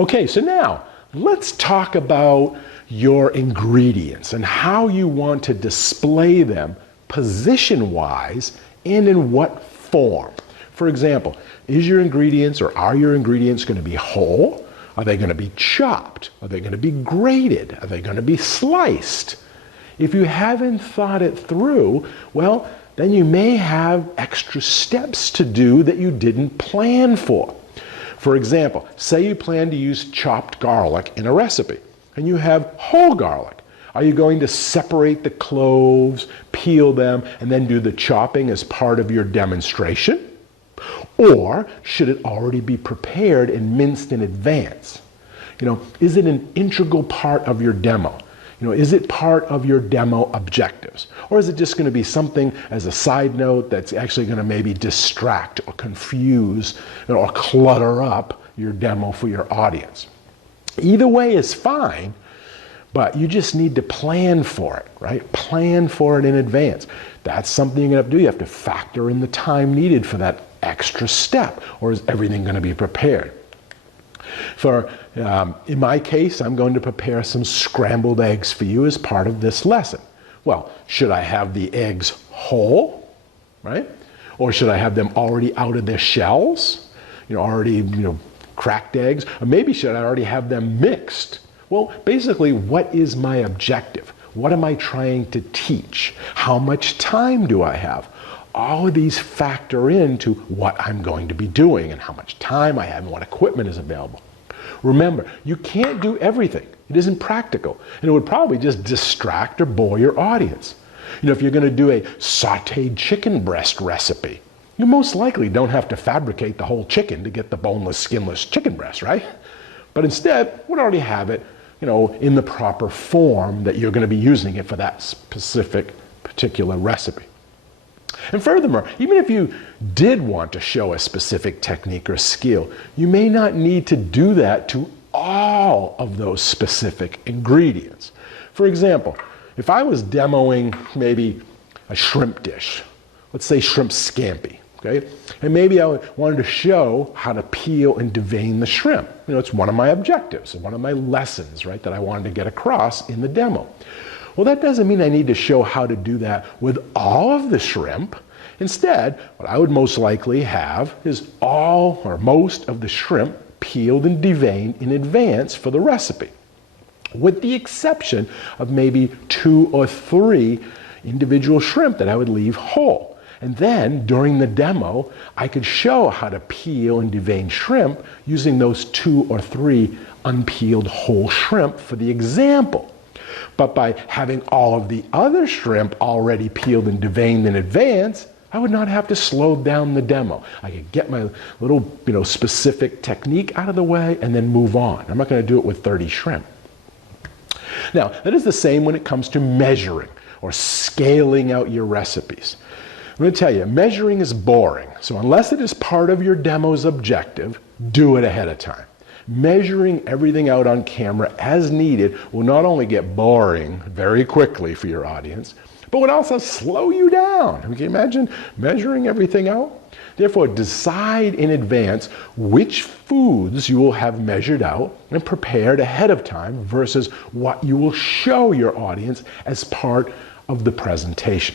Okay, so now let's talk about your ingredients and how you want to display them position-wise and in what form. For example, is your ingredients or are your ingredients going to be whole? Are they going to be chopped? Are they going to be grated? Are they going to be sliced? If you haven't thought it through, well, then you may have extra steps to do that you didn't plan for. For example, say you plan to use chopped garlic in a recipe, and you have whole garlic. Are you going to separate the cloves, peel them, and then do the chopping as part of your demonstration? Or should it already be prepared and minced in advance? Is it an integral part of your demo? Is it part of your demo objectives? Or is it just going to be something as a side note that's actually going to maybe distract or confuse or clutter up your demo for your audience? Either way is fine, but you just need to plan for it, right? Plan for it in advance. That's something you're going to have to do. You have to factor in the time needed for that extra step, or is everything going to be prepared? In my case, I'm going to prepare some scrambled eggs for you as part of this lesson. Well, should I have the eggs whole, right? Or should I have them already out of their shells? Cracked eggs? Or maybe should I already have them mixed? Well, basically, what is my objective? What am I trying to teach? How much time do I have? All of these factor into what I'm going to be doing and how much time I have and what equipment is available. Remember, you can't do everything. It isn't practical. And it would probably just distract or bore your audience. If you're going to do a sauteed chicken breast recipe, you most likely don't have to fabricate the whole chicken to get the boneless, skinless chicken breast, right? But instead, we'd already have it, in the proper form that you're going to be using it for that specific, particular recipe. And furthermore, even if you did want to show a specific technique or skill, you may not need to do that to all of those specific ingredients. For example, if I was demoing maybe a shrimp dish, let's say shrimp scampi, okay? And maybe I wanted to show how to peel and devein the shrimp. It's one of my objectives, one of my lessons, right, that I wanted to get across in the demo. Well, that doesn't mean I need to show how to do that with all of the shrimp. Instead, what I would most likely have is all or most of the shrimp peeled and deveined in advance for the recipe, with the exception of maybe 2 or 3 individual shrimp that I would leave whole. And then during the demo, I could show how to peel and devein shrimp using those 2 or 3 unpeeled whole shrimp for the example. But by having all of the other shrimp already peeled and deveined in advance, I would not have to slow down the demo. I could get my little, specific technique out of the way and then move on. I'm not going to do it with 30 shrimp. Now, that is the same when it comes to measuring or scaling out your recipes. I'm going to tell you, measuring is boring. So unless it is part of your demo's objective, do it ahead of time. Measuring everything out on camera as needed will not only get boring very quickly for your audience, but would also slow you down. Can you imagine measuring everything out? Therefore, decide in advance which foods you will have measured out and prepared ahead of time versus what you will show your audience as part of the presentation.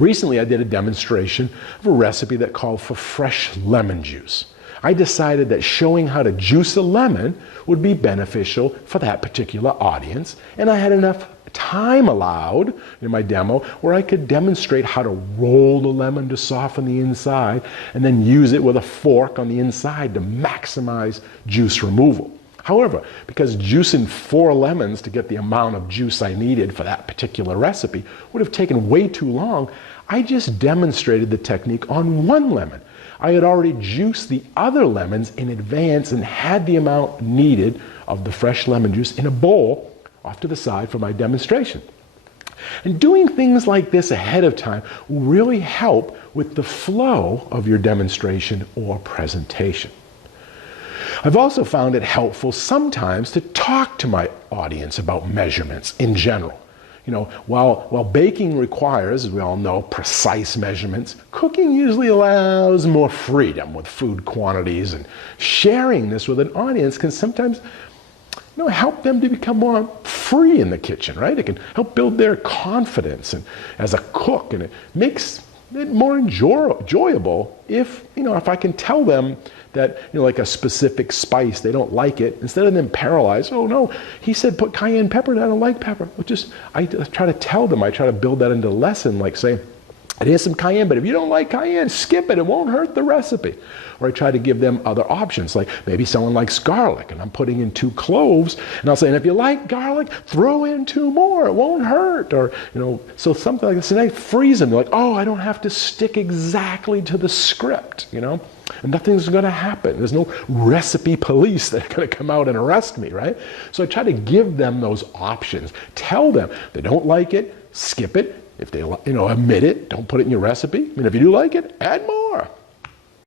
Recently, I did a demonstration of a recipe that called for fresh lemon juice. I decided that showing how to juice a lemon would be beneficial for that particular audience, and I had enough time allowed in my demo where I could demonstrate how to roll the lemon to soften the inside and then use it with a fork on the inside to maximize juice removal. However, because juicing 4 lemons to get the amount of juice I needed for that particular recipe would have taken way too long, I just demonstrated the technique on 1 lemon. I had already juiced the other lemons in advance and had the amount needed of the fresh lemon juice in a bowl off to the side for my demonstration. And doing things like this ahead of time will really help with the flow of your demonstration or presentation. I've also found it helpful sometimes to talk to my audience about measurements in general. While baking requires, as we all know, precise measurements, cooking usually allows more freedom with food quantities, and sharing this with an audience can sometimes help them to become more free in the kitchen, right? It can help build their confidence and as a cook, and it makes it more enjoyable if I can tell them that, like a specific spice, they don't like it, instead of them paralyzed, oh no, he said put cayenne pepper and I don't like pepper. I try to tell them, I try to build that into a lesson, like say, it is some cayenne, but if you don't like cayenne, skip it. It won't hurt the recipe. Or I try to give them other options, like maybe someone likes garlic, and I'm putting in 2 cloves, and I'll say, and if you like garlic, throw in 2 more. It won't hurt. Or, so something like this. And I freeze them. They're like, oh, I don't have to stick exactly to the script, and nothing's going to happen. There's no recipe police that are going to come out and arrest me, right? So I try to give them those options. Tell them they don't like it, skip it. If they, omit it, don't put it in your recipe. And if you do like it, add more.